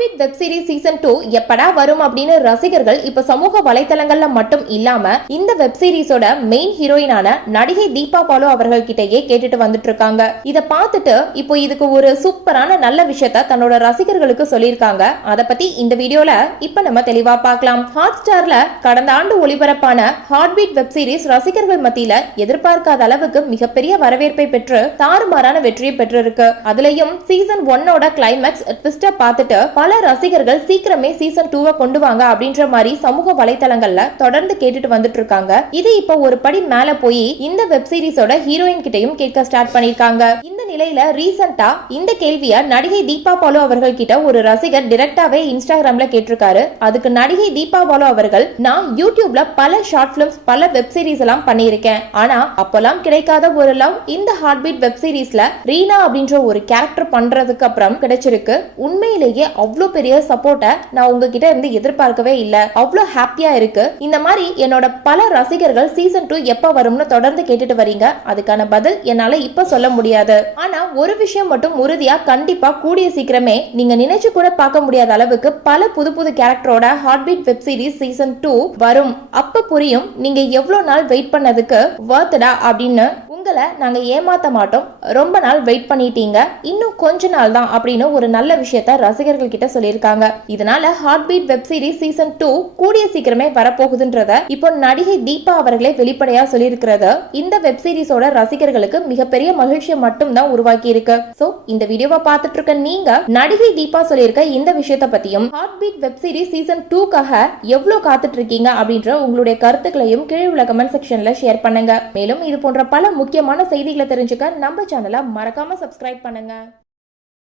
Heartbeat web series season two எப்படா வரும் அப்படின்னு ரசிகர்கள் இப்ப சமூக வலைத்தளங்கள்ல மட்டும் இல்லாம இந்த வெப் சீரிஸோட மெயின் ஹீரோயினான நடிகை தீபா பாலு அவர்கள் கிட்டயே கேட்டுட்டு வந்துட்டு இருக்காங்க. இத பார்த்துட்டு இப்போ இதுக்கு ஒரு சூப்பரான நல்ல விஷயத்த தன்னோட ரசிகர்களுக்கு சொல்லியிருக்காங்க. அத பத்தி இந்த வீடியோல இப்ப நம்ம தெளிவா பார்க்கலாம். ஹாட் ஸ்டார்ல கடந்த ஆண்டு ஒளிபரப்பான ஹார்ட் பீட் வெப் சீரிஸ் ரசிகர்கள் மத்தியில எதிர்பார்க்காத அளவுக்கு மிகப்பெரிய வரவேற்பை பெற்று தாறுமாறான வெற்றியை பெற்றிருக்கு. அதுலயும் சீசன் ஒன்னோட கிளைமேக்ஸ் ட்விஸ்ட பார்த்துட்டு பல ரசிகர்கள் சீக்கிரமே சீசன் டூவை கொண்டு வாங்க அப்படின்ற மாதிரி சமூக வலைதளங்கள்ல தொடர்ந்து கேட்டுட்டு வந்துட்டு இருக்காங்க. இது இப்போ ஒரு படி மேல போய் இந்த வெப் சீரிஸோட ஹீரோயின் கிட்டயும் கேட்க ஸ்டார்ட் பண்ணிருக்காங்க. இந்த நிலையில ரீசெண்டா இந்த கேள்விய நடிகை தீபா பாலு அவர்கள் கிட்ட ஒரு ரசிகர் டிரெக்டாவே இன்ஸ்டாகிராம்ல கேட்டிருக்காரு. அதுக்கு நடிகை தீபா பாலு அவர்கள் நான் யூடியூப்ல பல ஷார்ட் பிலிம்ஸ் பல வெப் சீரிஸ் எல்லாம் பண்ணியிருக்கேன். ஆனா அப்பெல்லாம் கிடைக்காத ஒரு லவ் இந்த ஹார்ட்பீட் வெப் சீரிஸ்ல ரீனா அப்படின்ற ஒரு கேரக்டர் பண்றதுக்கு அப்புறம் கிடைச்சிருக்கு. உண்மையிலேயே அவ்வளோ பெரிய சப்போர்ட்டை நான் உங்ககிட்ட இருந்து எதிர்பார்க்கவே இல்லை. அவ்வளோ ஹாப்பியா இருக்கு. இந்த மாதிரி என்னோட பல ரசிகர்கள் சீசன் டூ எப்போ வரும்னு தொடர்ந்து கேட்டுட்டு வரீங்க. அதுக்கான பதில் என்னால இப்ப சொல்ல முடியாது. ஆனா ஒரு விஷயம் மட்டும் உறுதியா கண்டிப்பா கூடிய சீக்கிரமே நீங்க நினைச்சு கூட பார்க்க முடியாத அளவுக்கு பல புது புது கேரக்டரோட heartbeat web series season two வரும். அப்ப புரியும் நீங்க எவ்வளவு நாள் வெயிட் பண்ணதுக்கு வர்த்தடா அப்படின்னு உங்களை நாங்க ஏமாத்த மாட்டோம். ரொம்ப நாள் வெயிட் பண்ணிட்டீங்க. இன்னும் கொஞ்ச நாள் தான் அப்படின்னு ஒரு நல்ல விஷயத்த ரசிகர்கள் கிட்ட சொல்லியிருக்காங்க. இதனால heartbeat web series season two கூடிய சீக்கிரமே வரப்போகுதுன்றத இப்போ நடிகை தீபா அவர்களே வெளிப்படையா சொல்லியிருக்கிறது. இந்த வெப் சீரிஸோட ரசிகர்களுக்கு மிகப்பெரிய மகிழ்ச்சியை மட்டும் தான் உருவாக்கி இருக்கு சோ இந்த வீடியோவை பார்த்துட்டு இருக்க நீங்க நடிகை தீபா சொல்லியிருக்க இந்த விஷயத்த பத்தியும் heart beat web series season டூக்காக எவ்வளவு காத்துட்டு இருக்கீங்க அப்படின்ற உங்களுடைய கருத்துக்களையும் கீழே உள்ள கமெண்ட் செக்ஷன்ல ஷேர் பண்ணுங்க. மேலும் இது போன்ற பல முக்கியமான செய்திகளை தெரிஞ்சுக்க நம்ம சேனலை மறக்காம சப்ஸ்கிரைப் பண்ணுங்க.